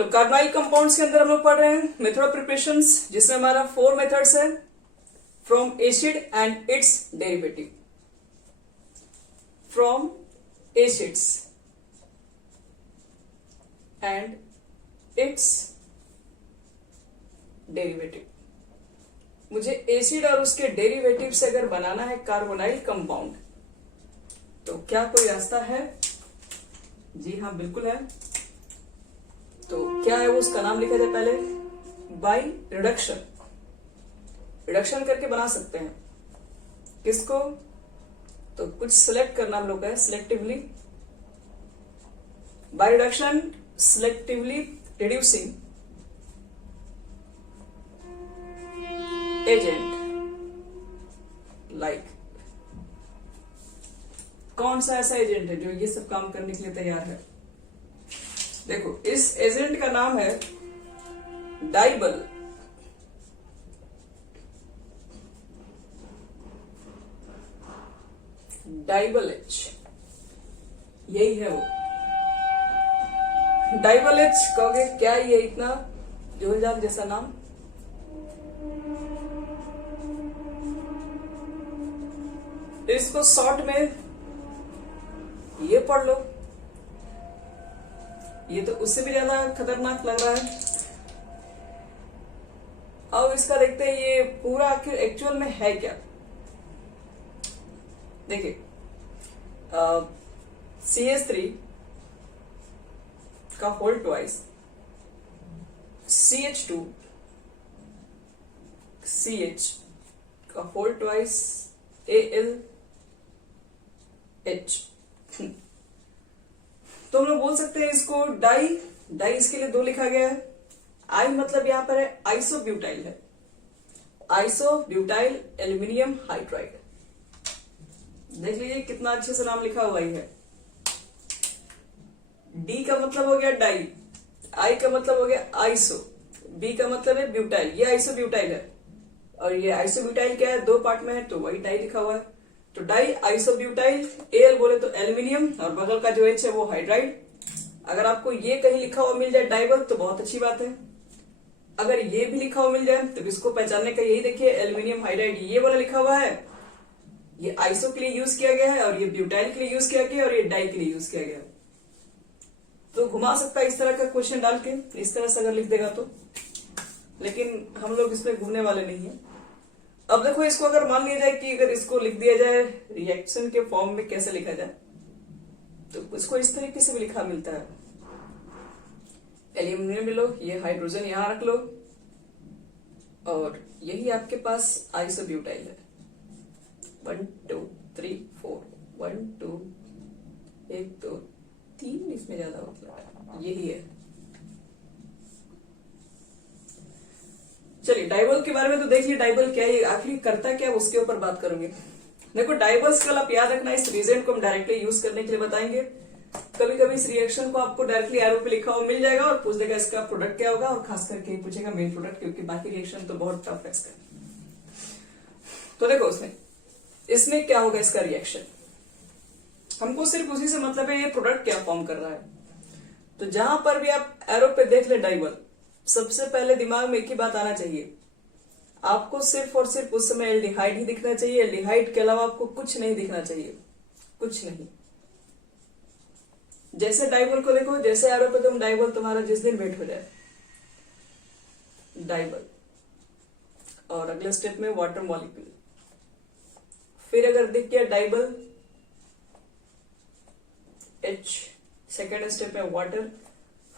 चलो carbonyl compounds के अंदर हम लोग पढ़ रहे हैं मेथड ऑफ प्रिपरेशंस, जिसमें हमारा 4 मेथड्स है from acid and it's derivative. From acids and it's derivative. मुझे एसिड और उसके डेरिवेटिव से अगर बनाना है कार्बोनाइल कंपाउंड, तो क्या कोई रास्ता है? जी हाँ, बिल्कुल है। तो क्या है वो, उसका नाम लिखा जाए पहले बाय रिडक्शन। रिडक्शन करके बना सकते हैं किसको? तो कुछ सिलेक्ट करना हम लोग का है selectively. By reduction selectively reducing agent like. कौन सा ऐसा एजेंट है जो ये सब काम करने के लिए तैयार है? देखो, इस एजेंट का नाम है डाइबल। डाइबल एच, यही है वो डाइबल एच। कहोगे क्या ये इतना जोरदार जैसा नाम? इसको शॉर्ट में ये पढ़ लो, ये तो उससे भी ज्यादा खतरनाक लग रहा है। अब इसका देखते हैं ये पूरा आखिर एक्चुअल में है क्या। देखिए, CH3 का होल ट्वाइस CH2 CH का होल ट्वाइस AlH। तो हम लोग बोल सकते हैं इसको डाई। डाई इसके लिए 2 लिखा गया है। आई मतलब यहां पर है आइसोब्यूटाइल है, आइसोब्यूटाइल एल्यूमिनियम हाइड्राइड। देख लीजिए कितना अच्छे से नाम लिखा हुआ ही है। डी का मतलब हो गया डाई, आई का मतलब हो गया आइसो, बी का मतलब है ब्यूटाइल। ये आइसोब्यूटाइल है और ये आइसोब्यूटाइल क्या है, 2 पार्ट में है, तो वही डाई लिखा हुआ है। तो डाई आइसोब्यूटाइल, एल बोले तो एल्यूमिनियम और बगल का जो एच है वो हाइड्राइड। अगर आपको ये कहीं लिखा हुआ मिल जाए डाइबल तो बहुत अच्छी बात है। अगर ये भी लिखा हुआ मिल जाए तो इसको पहचानने का यही देखिए, एल्यूमिनियम हाइड्राइड ये वाला लिखा हुआ है, ये आइसो के लिए यूज किया गया है और ये ब्यूटाइल के लिए यूज किया गया और ये डाई के लिए यूज किया गया। तो घुमा सकता है इस तरह का क्वेश्चन डाल के, इस तरह से अगर लिख देगा तो, लेकिन हम लोग इसमें घूमने वाले नहीं है। अब देखो, इसको अगर मान लिया जाए कि अगर इसको लिख दिया जाए रिएक्शन के फॉर्म में कैसे लिखा जाए, तो इसको इस तरीके से भी लिखा मिलता है। एल्यूमिनियम ले लो, ये हाइड्रोजन यहां रख लो और यही आपके पास आइसोब्यूटाइल है। 1 2 3 4 1 2 1 2 3, इसमें ज्यादा मतलब यही है। चलिए, डाइबल के बारे में तो देखिए, डाइबल क्या है, आखिर करता क्या है, उसके ऊपर बात करेंगे। देखो, डाइबल्स कल आप याद रखना, इस रीजेंट को हम डायरेक्टली यूज करने के लिए बताएंगे। कभी कभी इस रिएक्शन को आपको डायरेक्टली एरो पे लिखा हुआ मिल जाएगा और पूछ देगा इसका प्रोडक्ट क्या होगा, और खास करके पूछेगा मेन प्रोडक्ट, क्योंकि बाकी रिएक्शन तो बहुत टफ है इसका। तो देखो, इसमें क्या होगा इसका रिएक्शन, हमको सिर्फ उसी से मतलब है ये प्रोडक्ट क्या फॉर्म कर रहा है। तो जहां पर भी आप एरो पे देख ले डाइबल, सबसे पहले दिमाग में एक ही बात आना चाहिए, आपको सिर्फ और सिर्फ उस समय एल्डिहाइड ही दिखना चाहिए। एल्डिहाइड के अलावा आपको कुछ नहीं दिखना चाहिए, कुछ नहीं। जैसे डाइबल को देखो, जैसे एरो पे तुम डाइबल तुम्हारा जिस दिन वेट हो जाए डाइबल, और अगले स्टेप में वाटर मॉलिक्यूल, फिर अगर दिख गया डाइबल H, सेकेंड स्टेप में वाटर,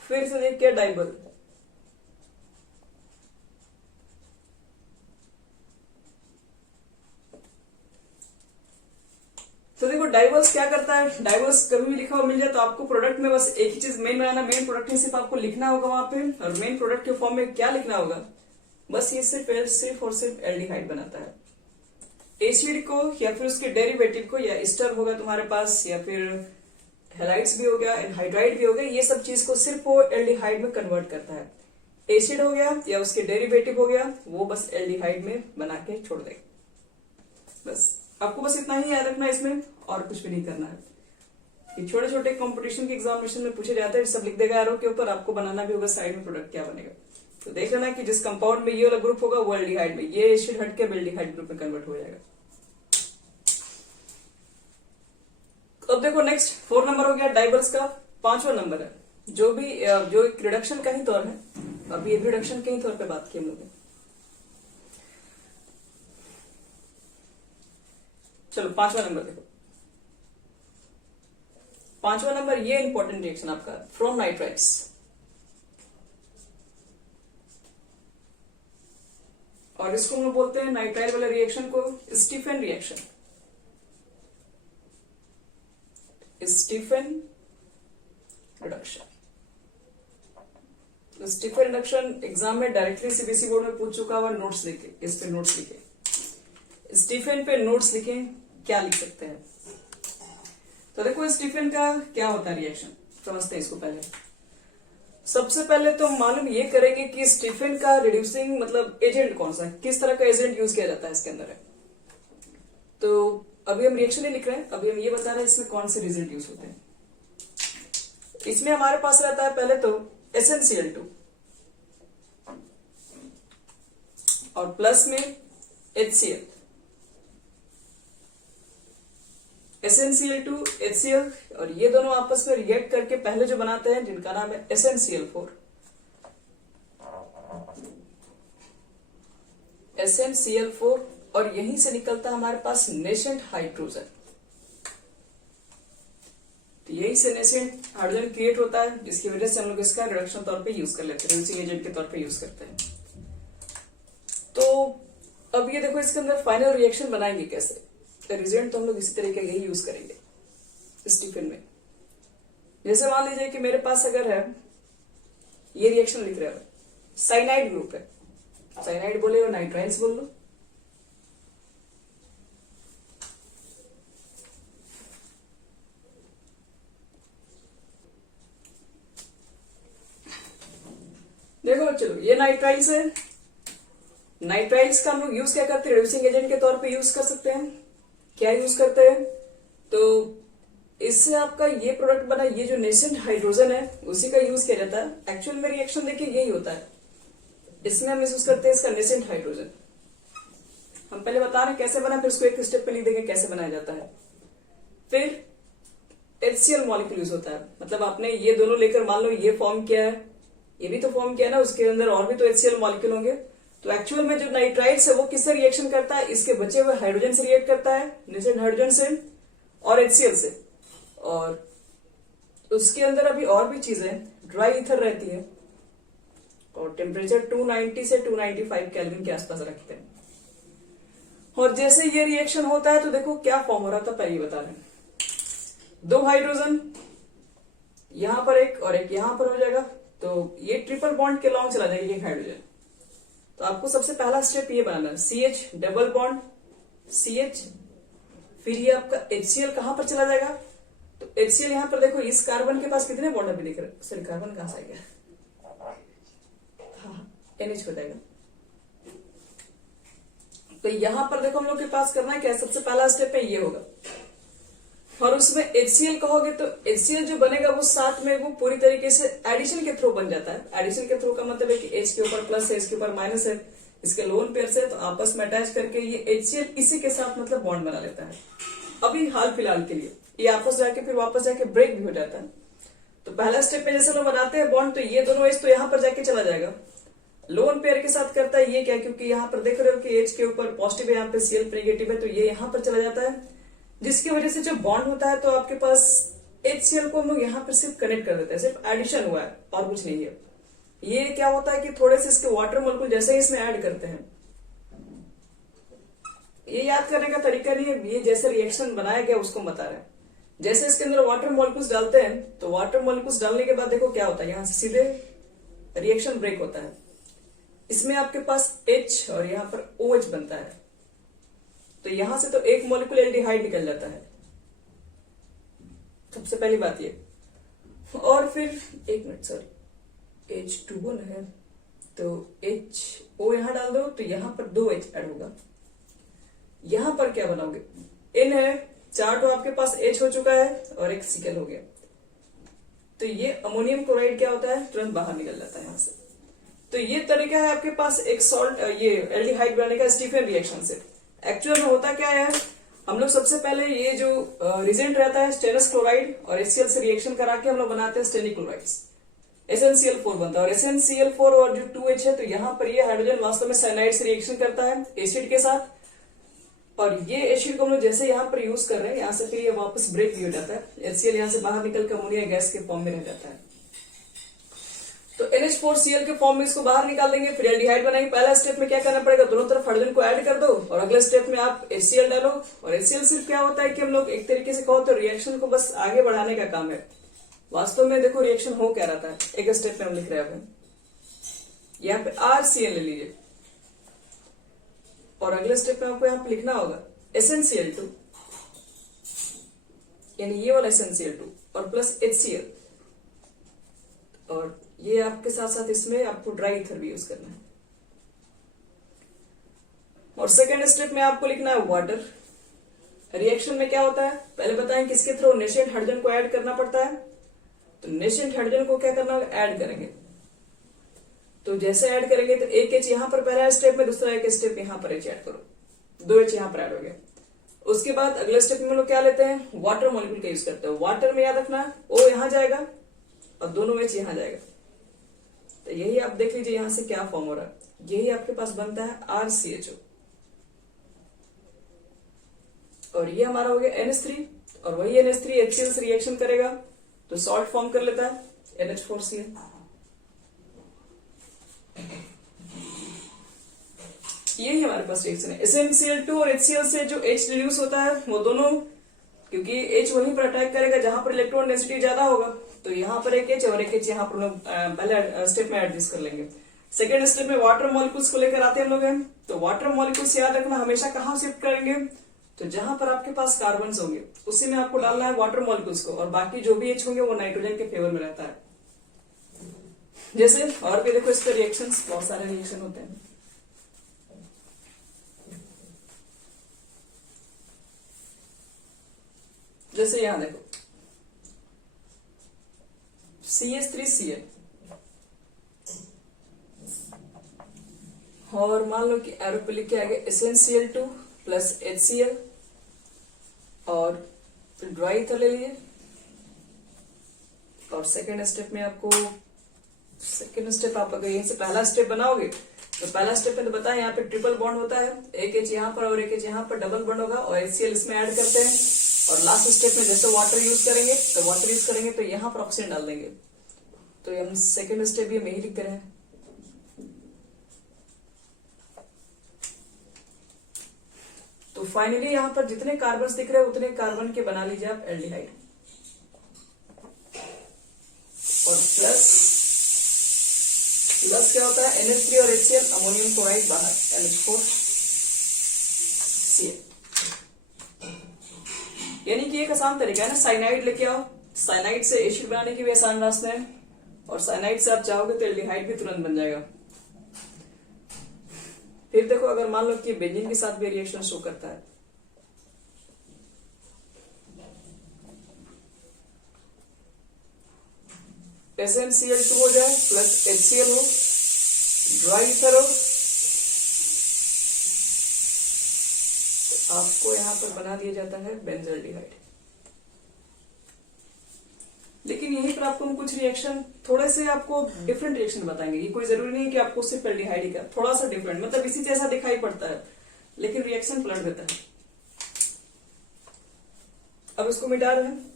फिर से दिख गया डाइबल, तो देखो डाइबल्स क्या करता है, डाइबल्स कभी भी लिखा हुआ मिल जाए तो आपको प्रोडक्ट में बस एक ही चीज मेन बनाना, मेन प्रोडक्ट में सिर्फ आपको लिखना होगा वहां पे। और मेन प्रोडक्ट के फॉर्म में क्या लिखना होगा, बस ये सिर्फ और सिर्फ एल्डिहाइड बनाता है। एसिड को या फिर उसके डेरिवेटिव को, या एस्टर होगा तुम्हारे पास, या फिर हेलाइड्स भी हो गया, एनहाइड्राइड भी हो गया, ये सब चीज को सिर्फ वो एल्डिहाइड में कन्वर्ट करता है। एसिड हो गया या उसके डेरिवेटिव हो गया, वो बस एल्डिहाइड में बना के छोड़ देगा। बस आपको बस इतना ही याद रखना इसमें, और कुछ भी नहीं करना है। ये छोटे छोटे कंपटीशन के एग्जामिनेशन में पूछे जाते हैं, सब लिख देगा एरो के ऊपर, आपको बनाना भी होगा साइड में प्रोडक्ट क्या बनेगा। तो देख लेना कि जिस कंपाउंड में ये वाला ग्रुप होगा वो एल्डिहाइड में, ये एसिड हट के एल्डिहाइड ग्रुप में कन्वर्ट हो जाएगा। अब देखो नेक्स्ट 4 नंबर हो गया डाइबल्स का। 5वां नंबर है जो एक रिडक्शन का ही तौर है, अभी ये रिडक्शन के ही तौर पे बात की हम लोग ने। चलो 5वां नंबर देखो। 5वां नंबर ये इंपॉर्टेंट रिएक्शन आपका फ्रॉम नाइट्राइट्स। और इसको हम लोग बोलते हैं नाइट्राइल वाले रिएक्शन को Stephen reaction. Stephen reduction. Stephen reduction exam में डायरेक्टली सीबीएसई बोर्ड में पूछ चुका हुआ, नोट्स लिखे, इस पे नोट्स लिखे, स्टीफन पे नोट्स लिखे, क्या लिख सकते हैं। तो देखो स्टीफन का क्या होता है रिएक्शन, समझते हैं इसको। पहले सबसे पहले तो मालूम ये करेंगे कि स्टीफन का रिड्यूसिंग मतलब एजेंट कौन सा है, किस तरह का एजेंट यूज किया जाता है इसके अंदर है। तो अभी हम रिएक्शन नहीं लिख रहे हैं, अभी हम ये बता रहे हैं इसमें कौन से रिजल्ट यूज होते हैं। इसमें हमारे पास रहता है पहले तो SnCl2 और प्लस में HCl। SnCl2 HCl और ये दोनों आपस में रिएक्ट करके पहले जो बनाते हैं जिनका नाम है SnCl4। SnCl4 और यहीं से निकलता है हमारे पास नेसेंट हाइड्रोजन। तो यही से नेसेंट हाइड्रोजन क्रिएट होता है, जिसकी वजह से हम लोग इसका रिडक्शन तौर पे यूज कर लेते हैं, रिड्यूसिंग एजेंट के तौर पे यूज करते हैं। तो अब ये देखो इसके अंदर फाइनल रिएक्शन बनाएंगे कैसे, तो रिजल्ट तो हम लोग इसी तरीके का ही यूज करेंगे स्टीफन में। जैसे मान लीजिए कि मेरे पास अगर है ये रिएक्शन लिख रहे हो, साइनाइड ग्रुप है, साइनाइड बोले और नाइट्राइल्स बोल लो। देखो चलो ये नाइट्राइल्स है, नाइट्राइल्स का हम लोग यूज क्या करते हैं, रिड्यूसिंग एजेंट के तौर पे यूज कर सकते हैं। क्या यूज करते हैं, तो इससे आपका ये प्रोडक्ट बना, ये जो नेसेंट हाइड्रोजन है उसी का यूज किया जाता है। एक्चुअल में रिएक्शन देखिए यही होता है, इसमें हम यूज करते हैं इसका नेसेंट हाइड्रोजन। हम पहले बता रहे हैं कैसे बना, फिर उसको एक स्टेप पे लिख देंगे कैसे बनाया जाता है। फिर HCl मॉलिक्यूल यूज होता है, मतलब आपने ये दोनों लेकर मान लो ये फॉर्म किया है, ये भी तो फॉर्म किया ना, उसके अंदर और भी तो HCl मॉलिक्यूल होंगे। तो एक्चुअल में जो नाइट्राइट्स है वो किससे रिएक्शन करता है, इसके बचे हुए हाइड्रोजन से रिएक्ट करता है, नेसेंट हाइड्रोजन से और HCl से। और उसके अंदर अभी और भी चीजें, ड्राई ईथर रहती है और टेम्परेचर 290 से 295 केल्विन के आसपास रखते हैं। और जैसे ये रिएक्शन होता है तो देखो क्या फॉर्म हो रहा था, पहले बता रहे हैं। 2 हाइड्रोजन यहां पर एक और एक यहां पर हो जाएगा, तो ये ट्रिपल बॉन्ड के लॉन्ग चला जाएगा ये हाइड्रोजन। तो आपको सबसे पहला स्टेप ये बनाना है, CH डबल बॉन्ड CH, फिर ये आपका HCl कहां पर चला जाएगा, तो HCl यहां पर देखो इस कार्बन के पास कितने बॉन्ड अभी दिख रहे हैं, सॉरी कार्बन कहां से आ गया, हाँ NH हो जाएगा। तो यहां पर देखो हम लोग के पास करना है क्या, सबसे पहला स्टेप है ये होगा, और उसमें HCl कहोगे तो HCl जो बनेगा वो साथ में वो पूरी तरीके से एडिशन के थ्रू बन जाता है। एडिशन के थ्रू का मतलब है कि H के ऊपर प्लस है, इसके ऊपर माइनस है, इसके लोन पेयर से, तो आपस में अटैच करके ये HCl इसी के साथ मतलब बॉन्ड बना लेता है। अभी हाल फिलहाल के लिए ये आपस जाके फिर वापस जाके ब्रेक भी हो जाता है। तो पहला स्टेप पे जैसे लोग बनाते हैं बॉन्ड, तो ये दोनों H तो यहाँ पर जाके चला जाएगा, लोन पेयर के साथ करता है ये क्या, क्योंकि यहाँ पर देख रहे हो कि H के ऊपर पॉजिटिव है, यहाँ पे Cl नेगेटिव है, तो ये यहाँ पर चला जाता है, जिसकी वजह से जब बॉन्ड होता है तो आपके पास HCl को हम लोग यहाँ पर सिर्फ कनेक्ट कर देते हैं, सिर्फ एडिशन हुआ है और कुछ नहीं है। ये क्या होता है कि थोड़े से इसके वाटर मॉलिक्यूल जैसे ही इसमें ऐड करते हैं, ये याद करने का तरीका नहीं है, ये जैसे रिएक्शन बनाया गया उसको बता रहे हैं। जैसे इसके अंदर वाटर मॉलिक्यूल्स डालते हैं तो वाटर मॉलिक्यूल्स डालने के बाद देखो क्या होता है, यहां से सीधे रिएक्शन ब्रेक होता है, इसमें आपके पास H और यहाँ पर OH बनता है, तो यहां से तो एक मॉलिक्यूल एल्डिहाइड निकल जाता है, सबसे पहली बात ये। और फिर एक मिनट सॉरी H2O है, तो HO यहां डाल दो, तो यहां पर 2H ऐड होगा। यहां पर क्या बनाओगे, N है 4 तो आपके पास H हो चुका है और एक Cl हो गया। तो ये अमोनियम क्लोराइड क्या होता है, तुरंत बाहर निकल जाता है यहां से। तो ये तरीका है आपके पास एक सॉल्ट ये एल्डिहाइड बनाने का स्टीफन रिएक्शन से। एक्चुअल में होता क्या है, हम लोग सबसे पहले ये जो रिजेंट रहता है स्टेनस क्लोराइड और HCl से रिएक्शन करा के हम लोग बनाते हैं स्टेनिक क्लोराइड्स, SnCl4 बनता है। और SnCl4 और जो 2H है, तो यहाँ पर ये हाइड्रोजन वास्तव में साइनाइड से रिएक्शन करता है एसिड के साथ, और ये एसिड को हम लोग जैसे यहाँ पर यूज कर रहे हैं, यहाँ से फिर ये वापस ब्रेक भी हो जाता है, HCl यहाँ से बाहर निकल कर अमोनिया गैस के फॉर्म में रह जाता है। तो NH4Cl के फॉर्म में इसको बाहर निकाल देंगे, फिर एल्डिहाइड बनाएंगे। पहला स्टेप में क्या करना पड़ेगा, दोनों तरफ हाइड्रोजन को ऐड कर दो, और अगले स्टेप में आप HCl डालो। और HCl सिर्फ क्या होता है कि हम लोग एक तरीके से कहो तो रिएक्शन को बस आगे बढ़ाने का काम है। वास्तव में देखो रिएक्शन हो क्या रहता है, एक स्टेप में हम लिख रहे हैं, यहाँ पे RCl ले लीजिए, और अगले स्टेप में आपको यहाँ पे लिखना होगा SnCl2, यानी ये वाला SnCl2 और प्लस HCl, और ये आपके साथ साथ इसमें आपको ड्राई ईथर भी यूज करना है। और सेकेंड स्टेप में आपको लिखना है वाटर। रिएक्शन में क्या होता है, पहले बताएं किसके थ्रू, नेशेंट हाइड्रोजन को ऐड करना पड़ता है। तो नेशेंट हाइड्रोजन को क्या करना होगा, ऐड करेंगे। तो जैसे ऐड करेंगे तो एक H यहां पर पहला स्टेप में, दूसरा एक स्टेप यहां पर H ऐड करो, 2H यहां पर ऐड हो गया। उसके बाद अगले स्टेप में हम लोग क्या लेते हैं, वाटर मॉलिक्यूल का यूज करते हैं। वाटर में याद रखना O यहां जाएगा और दोनों H यहां जाएगा। तो यही आप देख लीजिए यहां से क्या फॉर्म हो रहा है, यही आपके पास बनता है RCHO, और ये हमारा हो गया NH3, और वही NH3 HCl से रिएक्शन करेगा तो सॉल्ट फॉर्म कर लेता है NH4Cl। यही हमारे पास रिएक्शन है। SnCl2 और HCl से जो H रिड्यूस होता है वो दोनों, क्योंकि H वहीं पर अटैक करेगा जहां पर इलेक्ट्रॉन डेंसिटी ज्यादा होगा, तो यहाँ पर एक H और एक H यहाँ पर लोग पहले स्टेप में एडजस्ट कर लेंगे। सेकेंड स्टेप में वाटर मॉलिक्यूल्स को लेकर आते हैं हम लोग। तो वाटर मॉलिक्यूल्स याद रखना हमेशा कहाँ शिफ्ट करेंगे, तो जहां पर आपके पास कार्बन होंगे उसी में आपको डालना है वाटर मॉलिक्यूल्स को, और बाकी जो भी H होंगे वो नाइट्रोजन के फेवर में रहता है। जैसे और भी देखो इस पर रिएक्शंस, बहुत सारे रिएक्शन होते हैं। जैसे यहां देखो CH3Cl, और मान लो कि एरो पे लिख के आगे SnCl2 प्लस HCl, और फिर ड्राई ईथर ले लिए। और सेकेंड स्टेप में आपको, सेकेंड स्टेप आप अगर यहीं से पहला स्टेप बनाओगे तो पहला स्टेप में तो बताया यहाँ पे ट्रिपल बॉन्ड होता है, एक H यहाँ पर और एक H यहाँ पर डबल बॉन्ड होगा, और HCl इसमें ऐड करते हैं। और लास्ट स्टेप में जैसे वाटर यूज करेंगे तो वाटर यूज करेंगे तो यहाँ पर ऑक्सीजन डाल देंगे। तो हम सेकेंड स्टेप भी हम यही लिखते रहे। तो फाइनली यहां पर जितने कार्बन दिख रहे हैं उतने कार्बन के बना लीजिए आप एल्डिहाइड, और प्लस क्या होता है NH3 और HCl, अमोनियम क्लोराइड बाहर, NH4Cl। यानी कि एक आसान तरीका है ना, साइनाइड लेके आओ, साइनाइड से एसिड बनाने की भी आसान रास्ते हैं, और साइनाइड से आप चाहोगे तो एल्डिहाइड भी तुरंत बन जाएगा। फिर देखो अगर मान लो कि बेंजीन के साथ भी रिएक्शन शो करता है, SnCl2 हो जाए प्लस HCl हो, ड्राई ईथर हो, तो आपको यहां पर बना दिया जाता है बेंजल्डिहाइड। लेकिन यहीं पर आपको हम कुछ रिएक्शन थोड़े से आपको डिफरेंट रिएक्शन बताएंगे। ये कोई जरूरी नहीं है कि आपको सिर्फ एल्डिहाइड ही का, थोड़ा सा डिफरेंट, मतलब इसी जैसा दिखाई पड़ता है लेकिन रिएक्शन पलट देता है। अब इसको मिटा रहे हैं,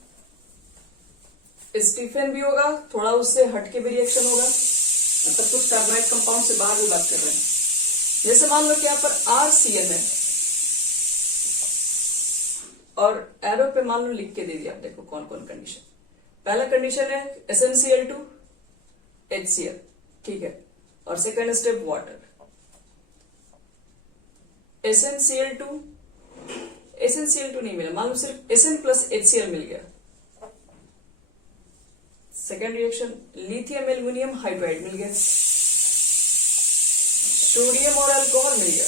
स्टीफन भी होगा, थोड़ा उससे हटके भी रिएक्शन होगा, मतलब कुछ कार्बोनाइड कंपाउंड से बाहर भी बात कर रहे हैं। जैसे मान लो कि यहाँ पर RCl है और एरो पे मान लो लिख के दे दिया, आप देखो कौन कौन कंडीशन। पहला कंडीशन है SnCl2 HCl, ठीक है, और सेकेंड स्टेप वाटर। SnCl2 नहीं मिला, मान लो सिर्फ Sn प्लस HCl मिल गया। Second reaction lithium aluminium hydride मिल गया, सोडियम और अल्कोहल मिल गया।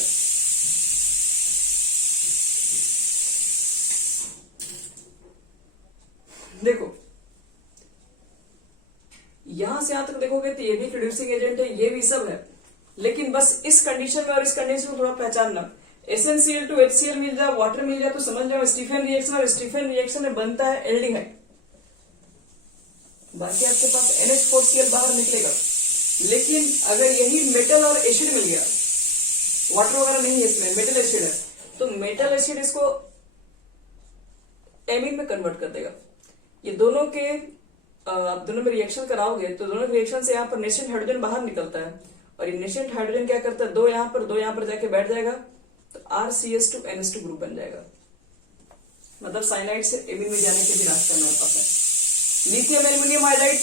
यहां से यहां तक देखोगे तो ये भी रिड्यूसिंग एजेंट है, ये भी सब है, लेकिन बस इस कंडीशन में और इस कंडीशन को थोड़ा पहचानना। SnCl टू HCl मिल जाए, वाटर मिल जाए तो समझ जाओ स्टीफन रिएक्शन, और स्टीफन रिएक्शन में बनता है एल्डिहाइड। बाकी आपके पास NH4Cl बाहर निकलेगा। लेकिन अगर यही मेटल और एसिड मिल गया, वाटर वगैरह नहीं है इसमें, मेटल एसिड है, तो मेटल एसिड इसको एमीन में कन्वर्ट कर देगा। ये दोनों के आप दोनों में रिएक्शन कराओगे तो दोनों रिएक्शन से यहाँ पर नेशेंट हाइड्रोजन बाहर निकलता है, और ये नेशेंट हाइड्रोजन क्या करता है, दो यहाँ पर जाके बैठ जाएगा, तो RCH2NH2 ग्रुप बन जाएगा। मतलब साइनाइड से एमीन में जाने के भी रास्ते हमारे पास है। लिथियम एल्यूमिनियम आयोडाइड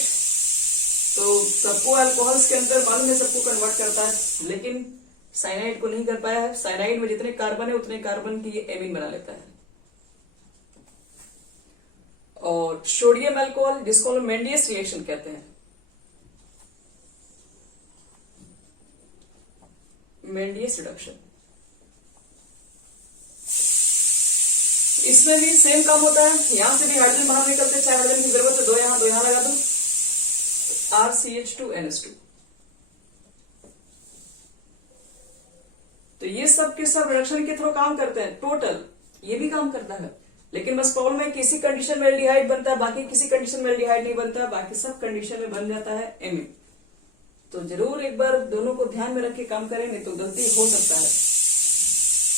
तो सबको अल्कोहल्स के अंदर मालूम है, सबको कन्वर्ट करता है, लेकिन साइनाइड को नहीं कर पाया है। साइनाइड में जितने कार्बन है उतने कार्बन की ये एमीन बना लेता है। और सोडियम अल्कोहल, जिसको हम मेंडियस रिएक्शन कहते हैं, मेंडियस रिडक्शन, इसमें भी सेम काम होता है। यहां से भी हाइड्रोजन बाहर निकलते हैं, 4 हाइड्रोजन की जरूरत है, दो यहां लगा दो, RCH2NH2। तो ये सब के सब रिडक्शन के थ्रू काम करते हैं। टोटल ये भी काम करता है, लेकिन बस प्रॉब्लम है किसी कंडीशन में एल्डिहाइड बनता है, बाकी किसी कंडीशन में एल्डिहाइड नहीं बनता है, बाकी सब कंडीशन में बन जाता है एमीन। तो जरूर एक बार दोनों को ध्यान में रख के काम करें, नहीं तो गलती हो सकता है।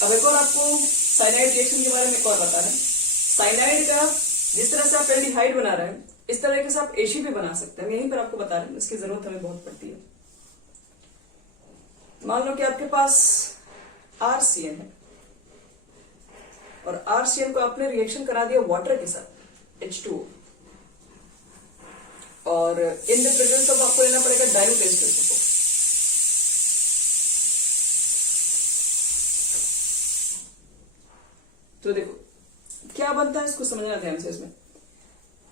अब एक और आपको साइनाइड रिएक्शन के बारे में एक और बता रहे हैं। साइनाइड का जिस तरह से आप एल्डिहाइड बना रहे हैं, इस तरह से आप एसिड भी बना सकते हैं। यहीं पर आपको बता रहे हैं, इसकी जरूरत हमें बहुत पड़ती है। मान लो कि आपके पास RCN है, और RCN को आपने रिएक्शन करा दिया वाटर के साथ, H2O, और इन द प्रेजेंस ऑफ आपको लेना पड़ेगा डाइल्यूट H2O को। तो देखो क्या बनता है, इसको समझना ध्यान से। इसमें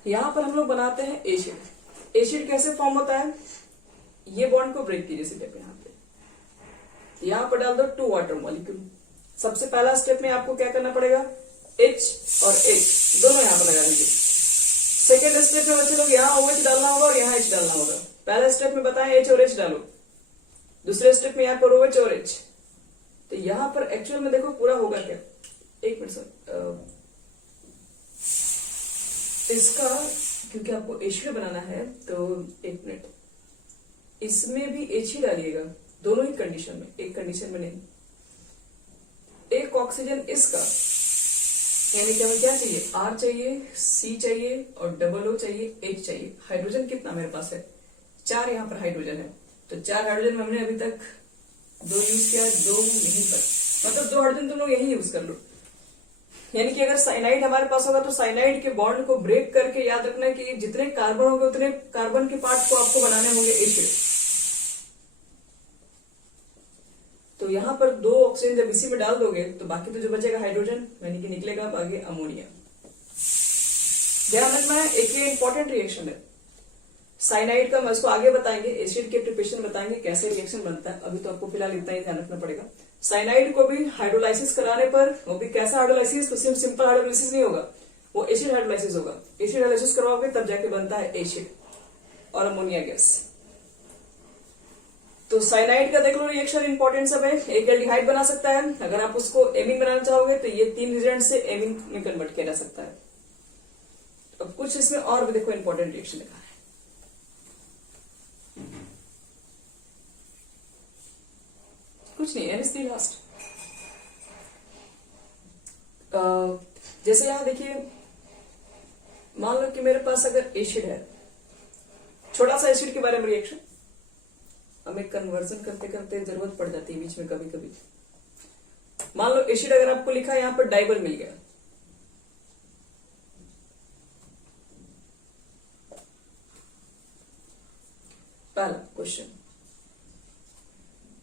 यहां पर हम लोग बनाते हैं एसिड। एसिड कैसे फॉर्म होता है, ये बॉन्ड को ब्रेक कीजिए सीधे पे, यहां पर डाल दो 2 वाटर मॉलिक्यूल। सबसे पहला स्टेप में आपको क्या करना पड़ेगा, H और H दोनों यहां पर लगा दीजिए। सेकेंड स्टेप में बच्चे लोग यहाँ OH डालना होगा और यहाँ H डालना होगा। पहला स्टेप में बताएं H और H डालो, दूसरे स्टेप में यहाँ पर OH और H। तो यहां पर एक्चुअल में देखो पूरा होगा क्या, एक मिनट सर, इसका क्योंकि आपको एसिड बनाना है तो एक मिनट, इसमें भी H ही डालिएगा, दोनों ही कंडीशन में, एक कंडीशन में नहीं। एक ऑक्सीजन इसका, यानी कि हमें क्या चाहिए, R चाहिए, C चाहिए और डबल O चाहिए, H चाहिए। हाइड्रोजन कितना मेरे पास है, 4 यहाँ पर हाइड्रोजन है, तो 4 हाइड्रोजन में हमने अभी तक 2 यूज किया, 2 यहीं पर, मतलब 2 हाइड्रोजन तुम लोग यही यूज कर लो। यानी कि अगर साइनाइड हमारे पास होगा तो साइनाइड के बॉन्ड को ब्रेक करके याद रखना कि जितने कार्बन होंगे उतने कार्बन के पार्ट को आपको बनाने होंगे एसिड। तो यहां पर 2 ऑक्सीजन जब इसी में डाल दोगे तो बाकी तो जो बचेगा हाइड्रोजन, यानी कि निकलेगा आगे अमोनिया। ध्यान रखना है, एक ये इंपॉर्टेंट रिएक्शन है साइनाइड का, हम इसको आगे बताएंगे, एसिड के प्रिपरेशन बताएंगे कैसे रिएक्शन बनता है। अभी तो आपको फिलहाल इतना ही ध्यान रखना पड़ेगा। साइनाइड को भी हाइड्रोलाइसिस कराने पर, वो भी कैसा हाइड्रोलाइसिस, तो सिंपल हाइड्रोलाइसिस नहीं होगा, वो एसिड हाइड्रोलाइसिस होगा। एसिड हाइड्रोलाइसिस करवाओगे तब जाके बनता है एसिड और अमोनिया गैस। तो साइनाइड का देख लो रिएक्शन इंपॉर्टेंट सब है। एक एल्डिहाइड बना सकता है, अगर आप उसको एमीन बनाना चाहोगे तो ये 3 रिएजेंट से एमीन में कन्वर्ट किया जा सकता है। अब कुछ इसमें और भी देखो इंपॉर्टेंट रिएक्शन लिखा है। कुछ नहीं, NH3 लास्ट। जैसे यहां देखिए, मान लो कि मेरे पास अगर एसिड है, छोटा सा एसिड के बारे में रिएक्शन, हमें कन्वर्जन करते करते जरूरत पड़ जाती है बीच में कभी कभी। मान लो एसिड अगर आपको लिखा है, यहां पर डाइबल मिल गया, पहला क्वेश्चन।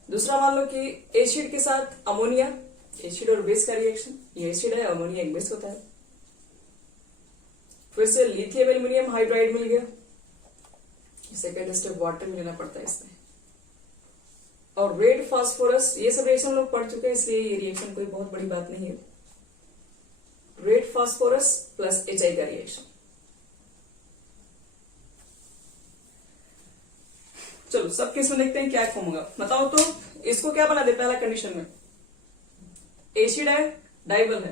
दूसरा मान लो कि एसिड के साथ अमोनिया, एसिड और बेस का रिएक्शन, ये एसिड है, अमोनिया एक बेस होता है। फिर से लिथियम एल्यूमिनियम हाइड्राइड मिल गया, सेकेंड स्टेप वाटर में लेना पड़ता है इसमें। और रेड फास्फोरस, ये सब रिएक्शन हम लोग पढ़ चुके हैं, इसलिए ये रिएक्शन कोई बहुत बड़ी बात नहीं है। रेड फास्फोरस प्लस HI का रिएक्शन। चलो सब केस में देखते हैं क्या फॉर्म होगा। बताओ तो इसको क्या बना दे पहला कंडीशन में, एसिड है, डाइबल है,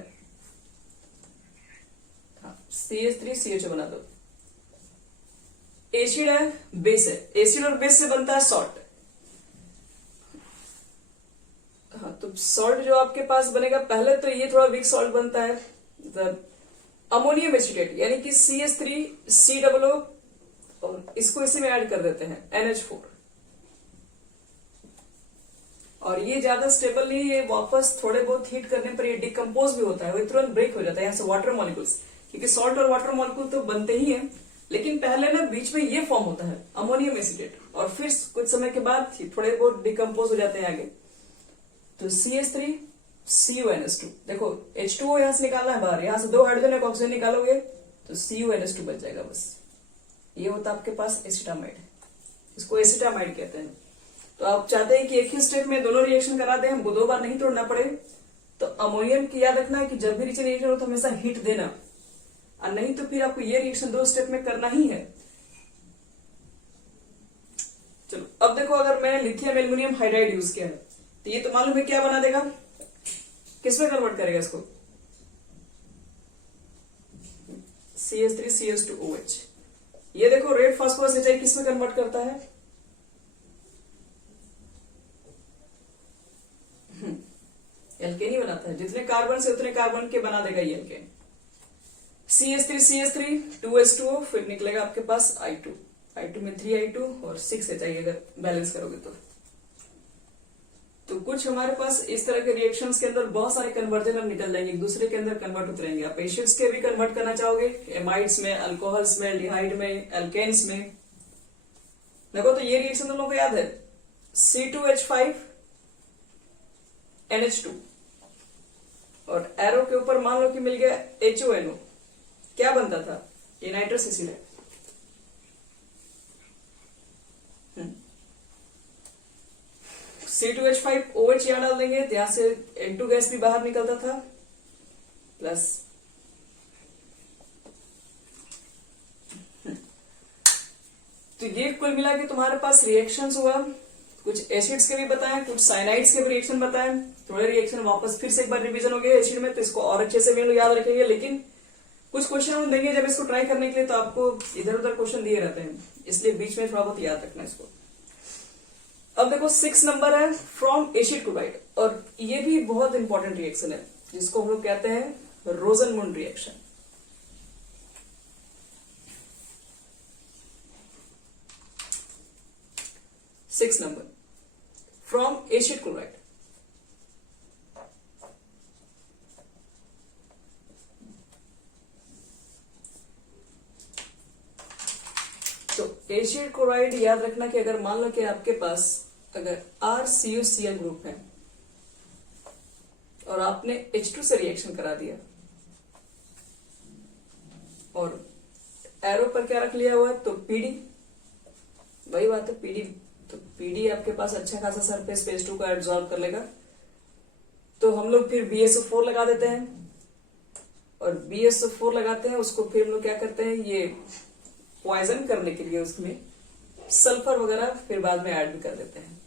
हाँ CH3CHO बना दो। एसिड है, बेस है, एसिड और बेस से बनता है सॉल्ट। हाँ तो सॉल्ट जो आपके पास बनेगा पहले तो ये थोड़ा वीक सॉल्ट बनता है, अमोनियम एसिटेट यानी कि CH3COO और इसको इसी में ऐड कर देते हैं NH4। और ये ज्यादा स्टेबल नहीं, ये वापस थोड़े बहुत हीट करने पर ये डिकम्पोज भी होता है, वो तुरंत ब्रेक हो जाता है यहाँ से वाटर मॉलिक्यूल्स, क्योंकि सॉल्ट और वाटर मॉलिक्यूल तो बनते ही हैं, लेकिन पहले ना बीच में ये फॉर्म होता है अमोनियम एसिटेट, और फिर कुछ समय के बाद थोड़े बहुत डिकम्पोज हो जाते हैं आगे। तो CH3CuNH2, देखो H2O यहां से निकालना है बाहर, यहां से 2 हाइड्रोजन एक ऑक्सीजन निकालोगे तो CuNH2 बच जाएगा बस। ये होता है आपके पास एसिटामाइड, इसको एसिटामाइड कहते हैं। तो आप चाहते हैं कि एक ही स्टेप में दोनों रिएक्शन करा दें, हमको 2 बार नहीं तोड़ना पड़े, तो अमोनियम की याद रखना है कि जब भी रिएक्शन हो तो हमेशा हीट देना, और नहीं तो फिर आपको ये रिएक्शन 2 स्टेप में करना ही है। चलो अब देखो, अगर मैंने लिथियम एल्यूमिनियम हाइड्राइड यूज किया है तो ये तो मालूम है क्या बना देगा, किसमें कन्वर्ट करेगा इसको, CH3CH2OH। ये देखो रेड फास्फोरस HI किसमें कन्वर्ट करता है, एल्केन ही बनाता है, जितने कार्बन से उतने कार्बन के बना देगा ये एल्केन। CH3CH3 2H2O, फिर निकलेगा आपके पास I2 में 3I2 और 6HI अगर बैलेंस करोगे तो कुछ हमारे पास इस तरह के रिएक्शंस के अंदर बहुत सारे कन्वर्जन अब निकल जाएंगे, एक दूसरे के अंदर कन्वर्ट होते रहेंगे। आप एसिड्स के भी कन्वर्ट करना चाहोगे, एमाइड्स में, अल्कोहल्स में, एल्डिहाइड में, एल्केन्स में। देखो तो ये रिएक्शन तुम लोगों को याद है, C2H5 NH2 और एरो के ऊपर मान लो कि मिल गया HONO, क्या बनता था, ये नाइट्रस एसिड है। C2H5OH यहां डाल देंगे तो यहां से N2 गैस भी बाहर निकलता था, प्लस तो ये कुल मिला के तुम्हारे पास रिएक्शंस हुआ। कुछ एसिड्स के भी बताएं, कुछ साइनाइड्स के भी रिएक्शन बताएं। थोड़े रिएक्शन वापस फिर से एक बार रिवीजन हो गया एसिड में, तो इसको और अच्छे से भी लोग याद रखेंगे, लेकिन कुछ क्वेश्चन हम देंगे जब इसको ट्राई करने के लिए, तो आपको इधर उधर क्वेश्चन दिए रहते हैं, इसलिए बीच में थोड़ा बहुत याद रखना इसको। अब देखो 6 नंबर है फ्रॉम एसिड क्लोराइड, और ये भी बहुत इंपॉर्टेंट रिएक्शन है जिसको हम लोग कहते हैं Rosenmund reaction. Six number from acid chloride. तो एसिड क्लोराइड याद रखना कि अगर मान लो कि आपके पास अगर RCuCl ग्रुप है और आपने H2 से रिएक्शन करा दिया और एरो पर क्या रख लिया हुआ है, तो PD, वही बात है PD, तो PD आपके पास अच्छा खासा सरफेस पे H2 को एब्सॉर्ब कर लेगा। तो हम लोग फिर BSO4 लगा देते हैं, और BSO4 लगाते हैं उसको फिर हम लोग क्या करते हैं, ये पॉइजन करने के लिए उसमें सल्फर वगैरह फिर बाद में ऐड भी कर देते हैं,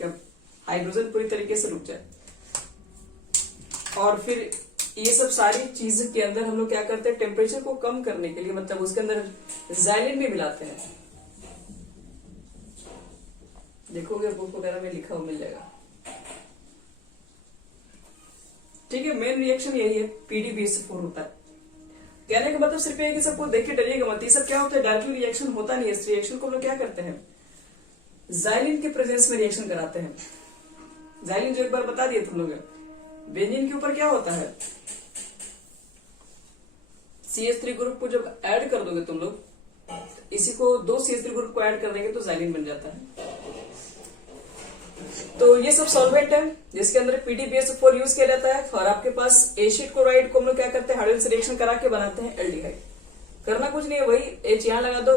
जब हाइड्रोजन पूरी तरीके से रुक जाए। और फिर ये सब सारी चीज के अंदर हम लोग क्या करते हैं, टेम्परेचर को कम करने के लिए, मतलब उसके अंदर ज़ाइलिन भी मिलाते हैं। देखोगे बुक वगैरह में लिखा हुआ मिल जाएगा, ठीक है। मेन रिएक्शन यही है, PDBSO4 होता है। कहने का मतलब सिर्फ ये कि सबको देख के डरिएगा मत, ये सब क्या होता है, डायरेक्टली रिएक्शन होता नहीं है। इस रिएक्शन को हम लोग क्या करते हैं, ज़ाइलिन के प्रेजेंस में रिएक्शन कराते हैं। ज़ाइलिन जो एक बार बता दिए तुम लोग, बेंजीन के ऊपर क्या होता है, CH3 ग्रुप को जब ऐड कर दोगे तुम लोग, इसी को 2 CH3 ग्रुप को ऐड कर देंगे तो ज़ाइलिन बन जाता है। तो ये सब सॉल्वेंट है जिसके अंदर PDBSO4 यूज किया जाता है। और आपके पास एसिड क्लोराइड को हम लोग क्या करते हैं, हाइड्रोजन से रिएक्शन करा के बनाते हैं एल्डिहाइड। करना कुछ नहीं है, वही H यहां लगा दो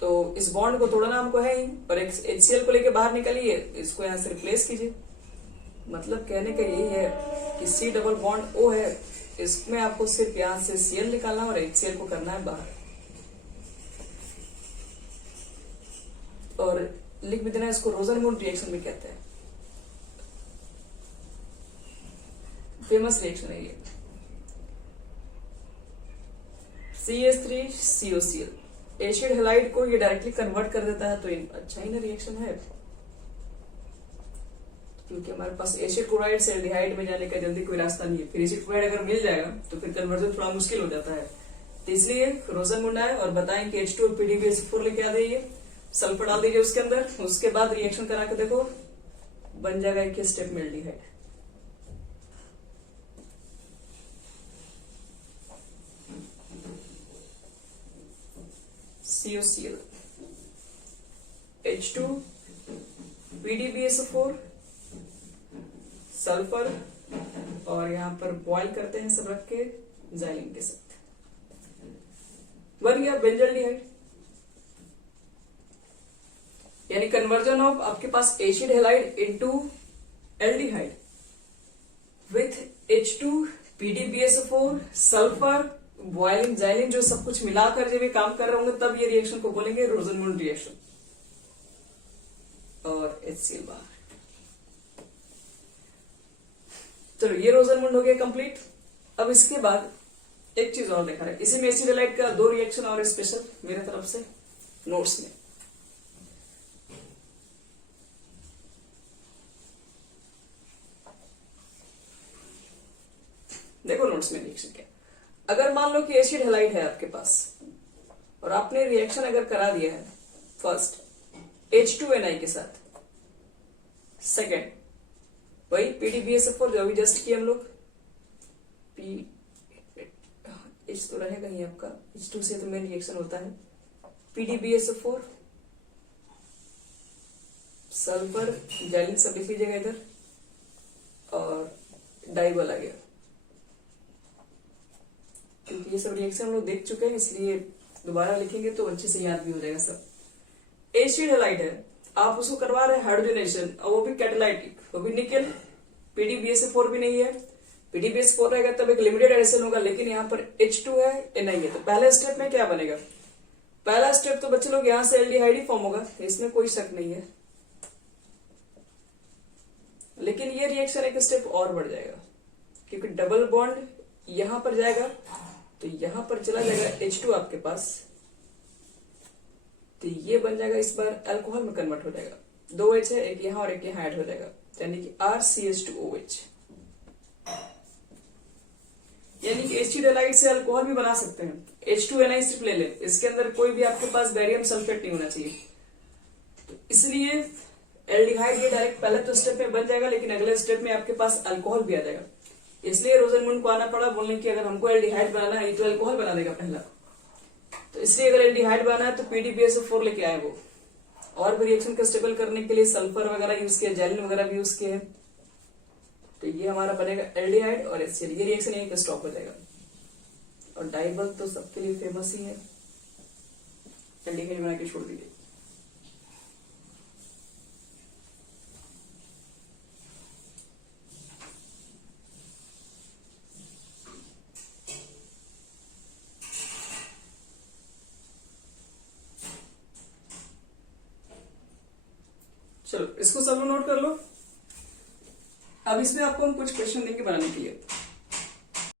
तो इस बॉन्ड को तोड़ना हमको है ही, और एक HCl को लेके बाहर निकलिए, इसको यहां से रिप्लेस कीजिए। मतलब कहने का यही है कि C डबल बॉन्ड O है, इसमें आपको सिर्फ यहां से Cl निकालना और HCl को करना है बाहर। और लिख भी देना, इसको रोजनमूड रिएक्शन भी कहते हैं, फेमस रिएक्शन है ये। CH3COCl, एसिड हैलाइड को ये डायरेक्टली कन्वर्ट कर देता है, तो अच्छा ही ना रिएक्शन है, क्योंकि हमारे पास एसिड क्लोराइड से एल्डिहाइड में जाने का जल्दी कोई रास्ता नहीं है। फिर एसिड क्लोराइड अगर मिल जाएगा तो फिर कन्वर्जन थोड़ा मुश्किल हो जाता है, तो इसलिए रोजनमूड आए और बताएं कि H2 और PDBSO4 लेके आ जाइए, सल्फर डाल दीजिए उसके अंदर, उसके बाद रिएक्शन करा के देखो, बन जाएगा एक स्टेप में aldehyde. COCl, H2, PDBSO4, sulphur, और यहां पर बॉइल करते हैं सब रख के जाइलिन के साथ, बन गया बेंजल्डिहाइड। यानी कन्वर्जन ऑफ आपके पास acid halide into aldehyde with H2, PDBSO4, sulphur, boiling, xylene, जो सब कुछ मिलाकर जब ये काम कर रहे होंगे तब ये रिएक्शन को बोलेंगे रोजनमूड रिएक्शन। और HCl बाहर। चलो ये रोजनमूड हो गया कंप्लीट। अब इसके बाद एक चीज और देखा है, इसी में एसिड हैलाइड का 2 रिएक्शन और स्पेशल मेरे तरफ से नोट्स में। देखो नोट्स में रिएक्शन क्या, अगर मान लो कि एसिड हैलाइड है आपके पास और आपने रिएक्शन अगर करा दिया है फर्स्ट H2NI के साथ, सेकेंड वही PDBSO4 जो अभी जस्ट किया हम लोग, H तो रहेगा ही आपका, H2 से तो मेन रिएक्शन होता है, PDBSO4, सल्फर, जाइलिन सब लिख लीजिएगा इधर, और डाइबल आ गया, क्योंकि ये सब रिएक्शन हम लोग देख चुके हैं इसलिए दोबारा लिखेंगे तो अच्छे से याद भी हो जाएगा सब। एसिड हैलाइड है, आप उसको करवा रहे हैं हाइड्रोजनेशन, और वो भी कैटालाइटिक, वो भी निकेल, PDBSO4 भी नहीं है, PDBSO4 रहेगा तब एक लिमिटेड एडिशन होगा, लेकिन यहाँ पर H2 है, NI है, तो पहले स्टेप में क्या बनेगा, पहला स्टेप तो बच्चे लोग यहाँ से एल्डिहाइड ही फॉर्म होगा, इसमें कोई शक नहीं है, लेकिन ये रिएक्शन एक स्टेप और बढ़ जाएगा, क्योंकि डबल बॉन्ड यहां पर जाएगा तो यहां पर चला जाएगा H2 आपके पास, तो ये बन जाएगा इस बार अल्कोहल में कन्वर्ट हो जाएगा, 2 H है, एक यहां और एक यहां ऐड हो जाएगा, यानी कि RCH2OH। यानी कि एसिड हैलाइड से अल्कोहल भी बना सकते हैं, H2NI सिर्फ ले लें, इसके अंदर कोई भी आपके पास बैरियम सल्फेट नहीं होना चाहिए, तो इसलिए एल्डिहाइड ये डायरेक्ट पहले तो स्टेप में बन जाएगा, लेकिन अगले स्टेप में आपके पास अल्कोहल भी आ जाएगा, इसलिए रोजनमूड को आना पड़ा बोलने की अगर हमको एल्डिहाइड बनाना है तो अल्कोहल बना देगा पहला, तो इसलिए अगर एल्डिहाइड बनाना है तो PDBSO4 लेके आए वो, और भी रिएक्शन को स्टेबल करने के लिए सल्फर वगैरह यूज किया, जाइलिन वगैरह भी यूज किए हैं, तो ये हमारा बनेगा एल्डिहाइड और HCl, ये रिएक्शन यहीं पे स्टॉप हो जाएगा। और डाइबल तो सबके लिए फेमस ही है, एल्डिहाइड बना के छोड़ दीजिए। चलो इसको सब लोग नोट कर लो। अब इसमें आपको हम कुछ क्वेश्चन देंगे बनाने के लिए।